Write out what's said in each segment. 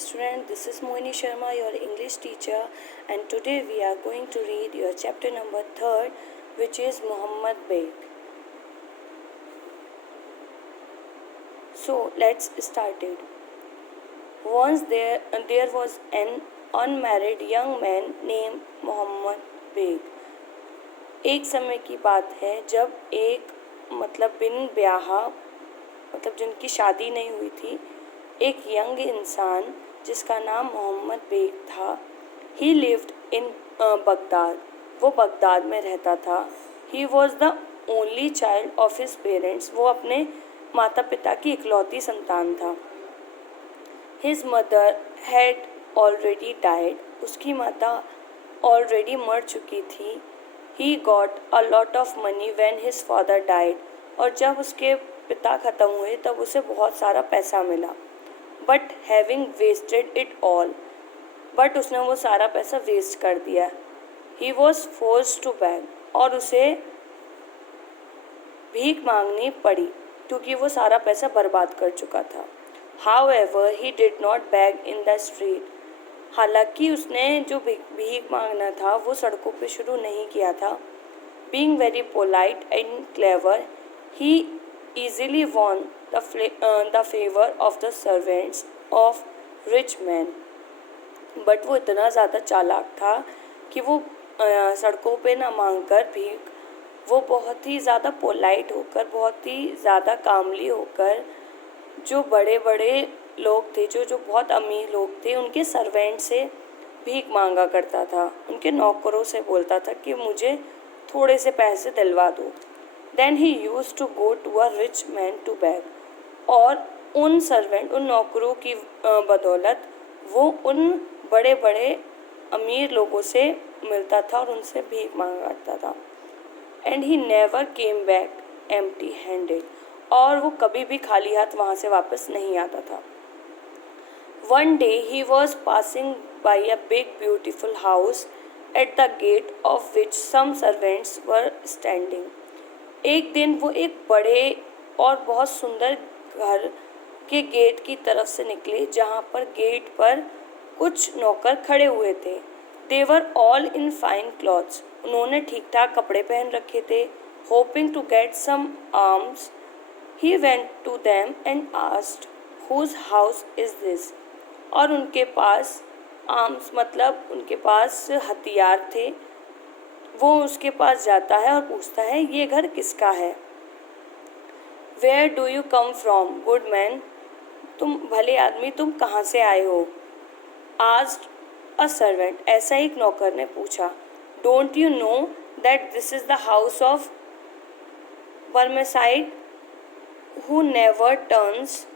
student. This is Mohini Sharma, your English teacher, and today we are going to read your chapter number 3, which is Muhammad Beg. So let's start it. Once there was an unmarried young man named Muhammad Beg. एक समय की बात है जब एक बिन ब्याहा जिनकी शादी नहीं हुई थी, एक यंग इंसान जिसका नाम मोहम्मद बेग था। ही लिव्ड इन बगदाद, वो बगदाद में रहता था। He was the only child of his parents, वो अपने माता पिता की इकलौती संतान था। His mother had already died, उसकी माता ऑलरेडी मर चुकी थी। He got a lot of money when his father died, और जब उसके पिता ख़त्म हुए तब उसे बहुत सारा पैसा मिला। But having wasted it all, but उसने वो सारा पैसा वेस्ट कर दिया। He was forced to beg, और उसे भीख मांगनी पड़ी क्योंकि वो सारा पैसा बर्बाद कर चुका था। However he did not bag in the street, हालांकि उसने जो भीख मांगना था वो सड़कों पे शुरू नहीं किया था। Being very polite and clever, he easily won the favor of the servants of rich men, but वो इतना ज़्यादा चालाक था कि वो सड़कों पे ना मांगकर भीख, वो बहुत ही ज़्यादा पोलाइट होकर, बहुत ही ज़्यादा कामली होकर जो बड़े बड़े लोग थे, जो बहुत अमीर लोग थे, उनके सर्वेंट से भीख मांगा करता था। उनके नौकरों से बोलता था कि मुझे थोड़े से पैसे दिलवा दो। Then he used to go to a rich man to beg, और उन नौकरों की बदौलत वो उन बड़े बड़े अमीर लोगों से मिलता था और उनसे भीख मांगा करता था। And he never came back empty handed, और वो कभी भी खाली हाथ वहाँ से वापस नहीं आता था। One day he was passing by a big beautiful house at the gate of which some servants were standing. एक दिन वो एक बड़े और बहुत सुंदर घर के गेट की तरफ से निकले, जहाँ पर गेट पर कुछ नौकर खड़े हुए थे। They were all in fine clothes, उन्होंने ठीक ठाक कपड़े पहन रखे थे। Hoping to get some alms, he went to them and asked whose house is this, और उनके पास आर्म्स उनके पास हथियार थे। वो उसके पास जाता है और पूछता है ये घर किसका है। Where do you come from good man, तुम भले आदमी तुम कहाँ से आए हो। आस्क्ड अ सर्वेंट, ऐसा एक नौकर ने पूछा। Don't you know that this is the house of Barmecide who never turns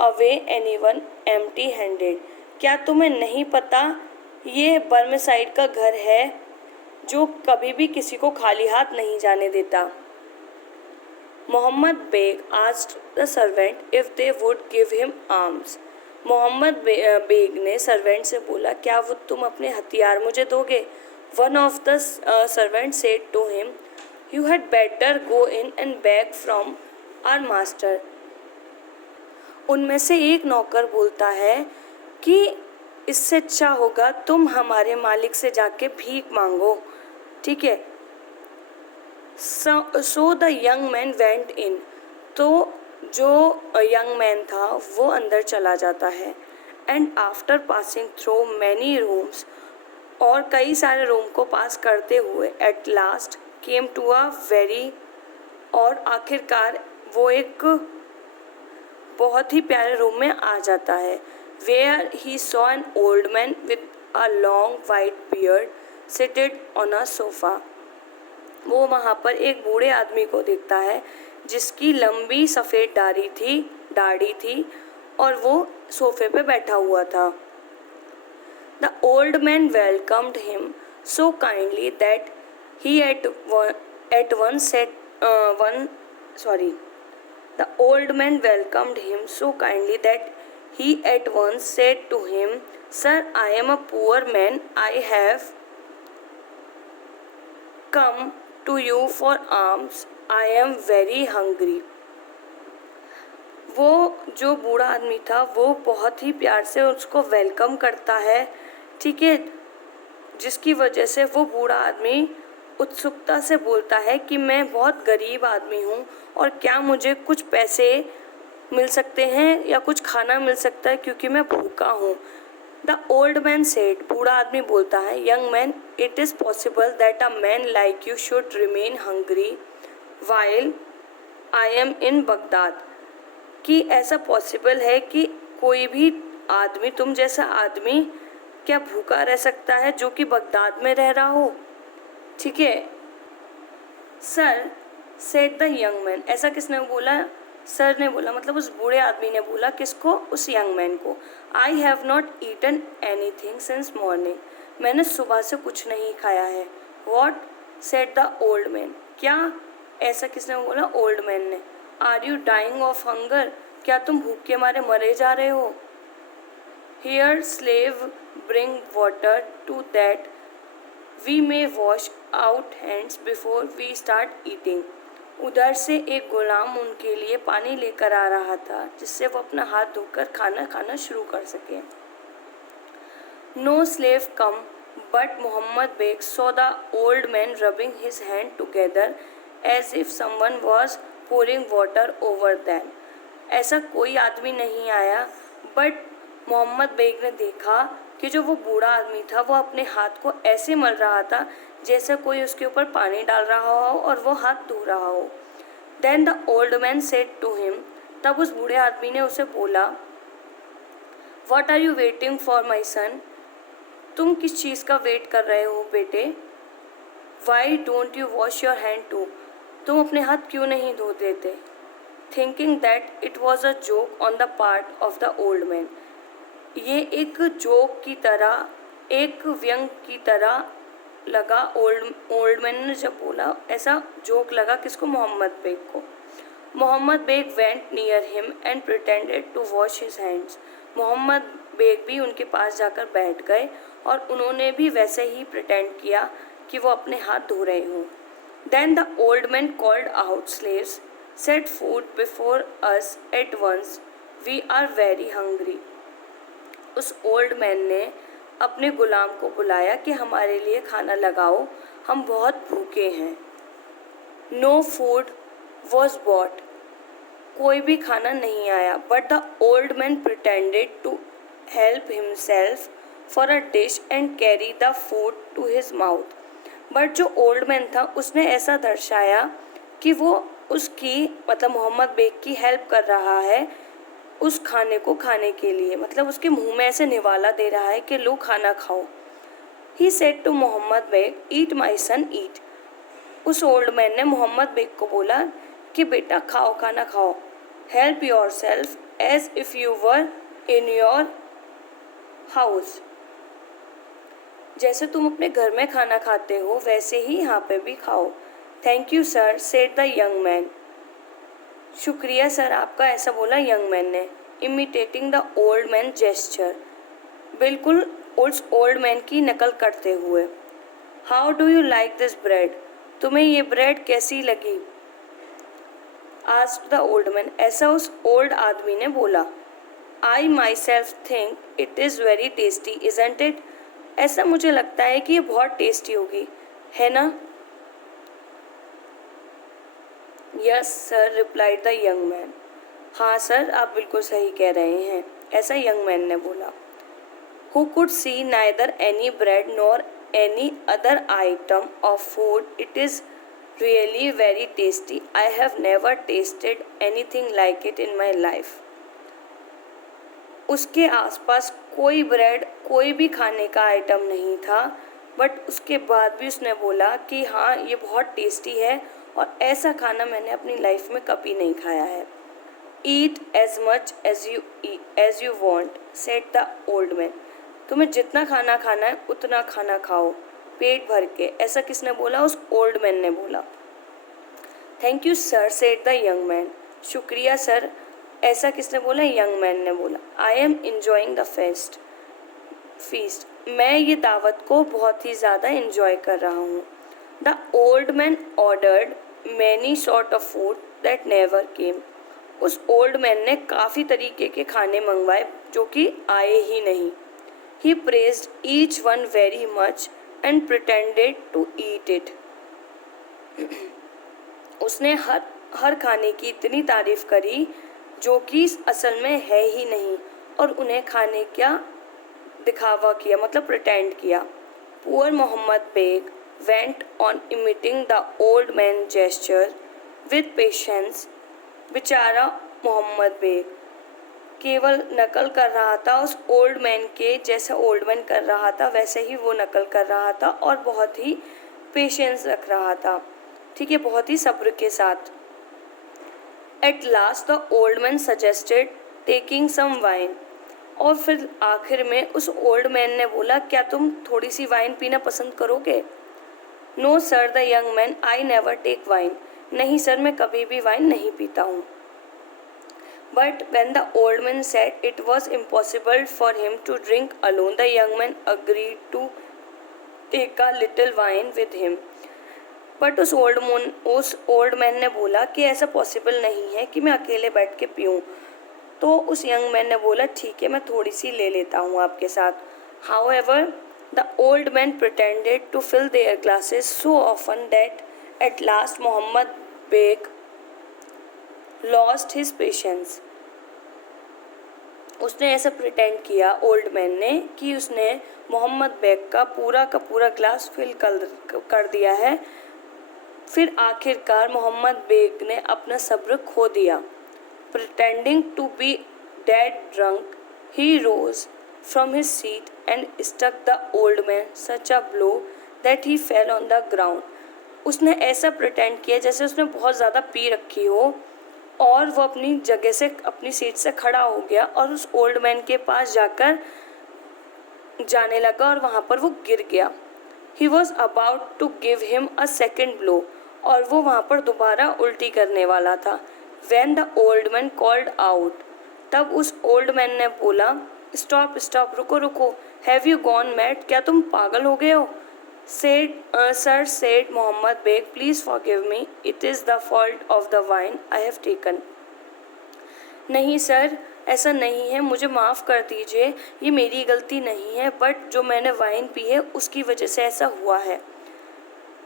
away anyone empty handed, क्या तुम्हें नहीं पता ये बर्मेसाइड का घर है जो कभी भी किसी को खाली हाथ नहीं जाने देता। Mohammad Beg asked the servant if they would give him arms, Mohammad Beg ने सर्वेंट से बोला क्या वो तुम अपने हथियार मुझे दोगे। One of the servant said to him you had better go in and beg from our master, उनमें से एक नौकर बोलता है कि इससे अच्छा होगा तुम हमारे मालिक से जाके भीख मांगो, ठीक है। So the young man went in, तो जो यंग मैन था वो अंदर चला जाता है। And after passing through many rooms, और कई सारे रूम को पास करते हुए at last came to a very, और आखिरकार वो एक बहुत ही प्यारे रूम में आ जाता है। Where he saw an old man with a long white beard seated on a sofa, वो वहाँ पर एक बूढ़े आदमी को देखता है जिसकी लंबी सफ़ेद दाढ़ी थी और वो सोफे पे बैठा हुआ था। The old man welcomed him so kindly that he at once said The old man welcomed him so kindly that he at once said to him, Sir, I am a poor man. I have come to you for alms. I am very hungry. वो जो बूढ़ा आदमी था वो बहुत ही प्यार से उसको वेलकम करता है, ठीक है, जिसकी वजह से वो बूढ़ा आदमी उत्सुकता से बोलता है कि मैं बहुत गरीब आदमी हूँ और क्या मुझे कुछ पैसे मिल सकते हैं या कुछ खाना मिल सकता है क्योंकि मैं भूखा हूँ। द ओल्ड मैन सेड, बूढ़ा आदमी बोलता है, young man, it is possible that a man like you should remain hungry while I am in Baghdad, कि ऐसा पॉसिबल है कि कोई भी आदमी, तुम जैसा आदमी क्या भूखा रह सकता है जो कि बगदाद में रह रहा हो, ठीक है। Sir said the young man, ऐसा किसने बोला? सर ने बोला, मतलब उस बूढ़े आदमी ने बोला, किसको? उस यंग मैन को। I have not eaten any thing since morning, मैंने सुबह से कुछ नहीं खाया है। What? Said the old man, क्या? ऐसा किसने बोला? ओल्ड मैन ने। Are you dying of hunger, क्या तुम भूख के मारे मरे जा रहे हो? Here slave bring water to that we may wash our hands before we start eating, उधर से एक गुलाम उनके लिए पानी लेकर आ रहा था जिससे वो अपना हाथ धोकर खाना खाना शुरू कर सके। No slave come but Mohammad Beg saw the old man rubbing his hand together as if someone was pouring water over them, ऐसा कोई आदमी नहीं आया, बट मोहम्मद बेग ने देखा कि जो वो बूढ़ा आदमी था वो अपने हाथ को ऐसे मल रहा था जैसे कोई उसके ऊपर पानी डाल रहा हो और वो हाथ धो रहा हो। Then the old man said to him, तब उस बूढ़े आदमी ने उसे बोला, what are you waiting for my son, तुम किस चीज़ का वेट कर रहे हो बेटे? Why don't you wash your hand too, तुम अपने हाथ क्यों नहीं धो देते? Thinking that it was a joke on the part of the old man, ये एक जोक की तरह, एक व्यंग की तरह लगा ओल्ड मैन ने जब बोला, ऐसा जोक लगा किसको? मोहम्मद बेग को। Mohammad Beg went near him and pretended to wash his hands, Mohammad Beg भी उनके पास जाकर बैठ गए और उन्होंने भी वैसे ही प्रिटेंड किया कि वो अपने हाथ धो रहे हों। Then the old man called out, slaves set food before us at once, we are very hungry, उस ओल्ड मैन ने अपने गुलाम को बुलाया कि हमारे लिए खाना लगाओ, हम बहुत भूखे हैं। नो फूड वॉज बॉट, कोई भी खाना नहीं आया, but the old man pretended to help himself for a dish and carry the food to his mouth, but जो ओल्ड मैन था उसने ऐसा दर्शाया कि वो उसकी, मतलब मोहम्मद बेग की हेल्प कर रहा है उस खाने को खाने के लिए, मतलब उसके मुंह में ऐसे निवाला दे रहा है कि लो खाना खाओ। He said to Mohammed Beg, eat my son eat, उस ओल्ड मैन ने मोहम्मद बेग को बोला कि बेटा खाओ, खाना खाओ। Help your self as if you were in your house, जैसे तुम अपने घर में खाना खाते हो वैसे ही यहाँ पे भी खाओ। Thank you sir, said the young man, शुक्रिया सर आपका, ऐसा बोला यंग मैन ने। Imitating the old man gesture, बिल्कुल उस ओल्ड मैन की नकल करते हुए। How do you like this bread, तुम्हें ये ब्रेड कैसी लगी? आस्क्ड द ओल्ड मैन, ऐसा उस ओल्ड आदमी ने बोला। I myself think it is very tasty isn't it, ऐसा मुझे लगता है कि ये बहुत टेस्टी होगी, है ना? Yes sir, replied the young man, हाँ सर आप बिल्कुल सही कह रहे हैं, ऐसा यंग मैन ने बोला। Who could see neither any bread nor any other item of food, it is really very tasty, I have never tested anything like it in my life, उसके आसपास कोई ब्रेड, कोई भी खाने का आइटम नहीं था, बट उसके बाद भी उसने बोला कि हाँ ये बहुत टेस्टी है और ऐसा खाना मैंने अपनी लाइफ में कभी नहीं खाया है। Eat as much as you want, said the old man, तुम्हें जितना खाना खाना है उतना खाना खाओ पेट भर के, ऐसा किसने बोला? उस ओल्ड मैन ने बोला। Thank you sir, said the young man, शुक्रिया सर, ऐसा किसने बोला? यंग मैन ने बोला। I am enjoying the feast, मैं ये दावत को बहुत ही ज़्यादा इंजॉय कर रहा हूँ। The old man ordered many sort of food that never came, उस ओल्ड मैन ने काफ़ी तरीके के खाने मंगवाए जो कि आए ही नहीं। He praised each one very much and pretended to eat it. उसने हर खाने की इतनी तारीफ करी जो कि असल में है ही नहीं, और उन्हें खाने क्या दिखावा किया, मतलब प्रिटेंड किया। Poor Mohammad Beg went on imitating the old man gesture with patience. बेचारा मोहम्मद बेग केवल नकल कर रहा था उस ओल्ड मैन के, जैसे ओल्ड मैन कर रहा था वैसे ही वो नकल कर रहा था, और बहुत ही पेशेंस रख रहा था, ठीक है, बहुत ही सब्र के साथ। At last the old man suggested taking some wine. और फिर आखिर में उस ओल्ड मैन ने बोला, क्या तुम थोड़ी सी वाइन पीना पसंद करोगे? No sir the young man, I never take wine. नहीं सर, मैं कभी भी वाइन नहीं पीता हूँ। But when the old man said it was impossible for him to drink alone, the young man agreed to take a little wine with him. But उस old man ने बोला कि ऐसा पॉसिबल नहीं है कि मैं अकेले बैठ के पीऊँ। तो उस यंग मैन ने बोला, ठीक है, मैं थोड़ी सी ले लेता हूँ आपके साथ। However, the old man pretended to fill their glasses so often that at last Muhammad Beg lost his patience. उसने ऐसा प्रिटेंड किया ओल्ड मैन ने कि उसने मोहम्मद बेग का पूरा ग्लास फिल कर दिया है। फिर आखिरकार मोहम्मद बेग ने अपना सब्र खो दिया। Pretending to be dead drunk, he rose from his seat and stuck the old man such a blow that he fell on the ground. उसने ऐसा प्रिटेंड किया जैसे उसने बहुत ज़्यादा पी रखी हो, और वो अपनी जगह से, अपनी सीट से खड़ा हो गया और उस ओल्ड मैन के पास जाने लगा और वहाँ पर वो गिर गया। He was about to give him a second blow, और वो वहाँ पर दोबारा उल्टी करने वाला था। When the old man called out, तब उस ओल्ड मैन ने बोला, स्टॉप स्टॉप, रुको रुको, हैव यू गॉन मैड, क्या तुम पागल हो गए हो? Sir, said Mohammed Beg, please forgive me. It is the fault of the wine I have taken. नहीं सर, ऐसा नहीं है, मुझे माफ़ कर दीजिए, ये मेरी गलती नहीं है, बट जो मैंने वाइन पी है उसकी वजह से ऐसा हुआ है।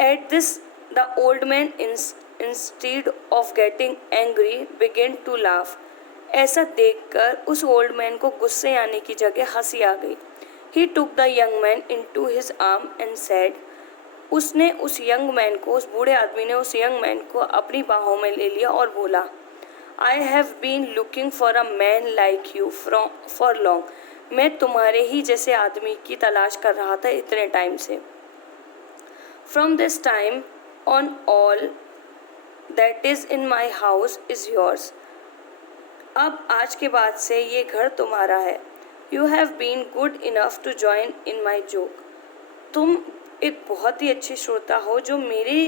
At this, the old man instead of getting angry began to laugh. ऐसा देखकर उस ओल्ड मैन को गुस्से आने की जगह हंसी आ गई। He took the young man into his arm and said, उसने उस यंग मैन को, उस बूढ़े आदमी ने उस यंग मैन को अपनी बाहों में ले लिया और बोला, I have been looking for a man like you for long. मैं तुम्हारे ही जैसे आदमी की तलाश कर रहा था इतने टाइम से। From this time on, all that is in my house is yours. अब आज के बाद से ये घर तुम्हारा है। You have been good enough to join in my joke. तुम एक बहुत ही अच्छी श्रोता हो जो मेरे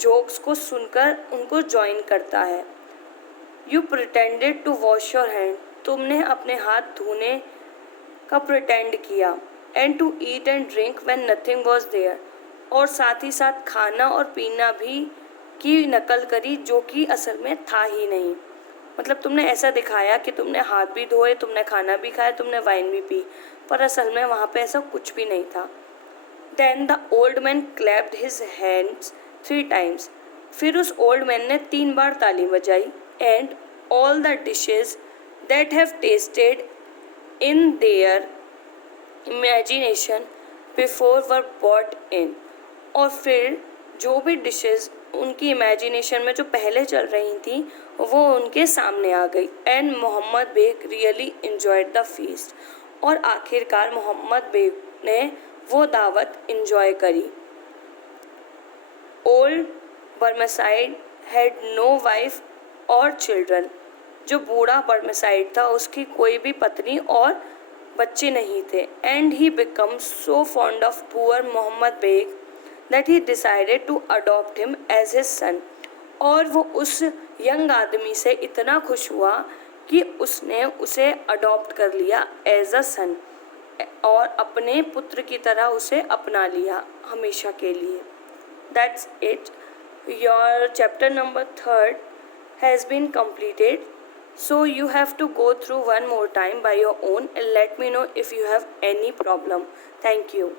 जोक्स को सुनकर उनको ज्वाइन करता है। You pretended to wash your hand. तुमने अपने हाथ धोने का प्रिटेंड किया। And to eat and drink when nothing was there. और साथ ही साथ खाना और पीना भी की नकल करी जो कि असल में था ही नहीं। मतलब तुमने ऐसा दिखाया कि तुमने हाथ भी धोए, तुमने खाना भी खाया, तुमने वाइन भी पी, पर असल में वहाँ पे ऐसा कुछ भी नहीं था। Then the old man clapped his hands 3 times. फिर उस ओल्ड मैन ने 3 बार ताली बजाई। And all the dishes that have tasted in their imagination before were brought in. और फिर जो भी डिशेस उनकी इमेजिनेशन में जो पहले चल रही थी वो उनके सामने आ गई। And Mohammad Beg really enjoyed the feast. और आखिरकार मोहम्मद बेग ने वो दावत इंजॉय करी। Old Barmecide had no wife और चिल्ड्रन। जो बूढ़ा बर्मेसाइड था उसकी कोई भी पत्नी और बच्चे नहीं थे। And he become so fond of poor Mohammad Beg that he decided to adopt him as his son. और वो उस यंग आदमी से इतना खुश हुआ कि उसने उसे अडॉप्ट कर लिया एज अ सन, और अपने पुत्र की तरह उसे अपना लिया हमेशा के लिए। That's it. Your chapter number 3 has been completed. So you have to go through one more time by your own and let me know if you have any problem. Thank you.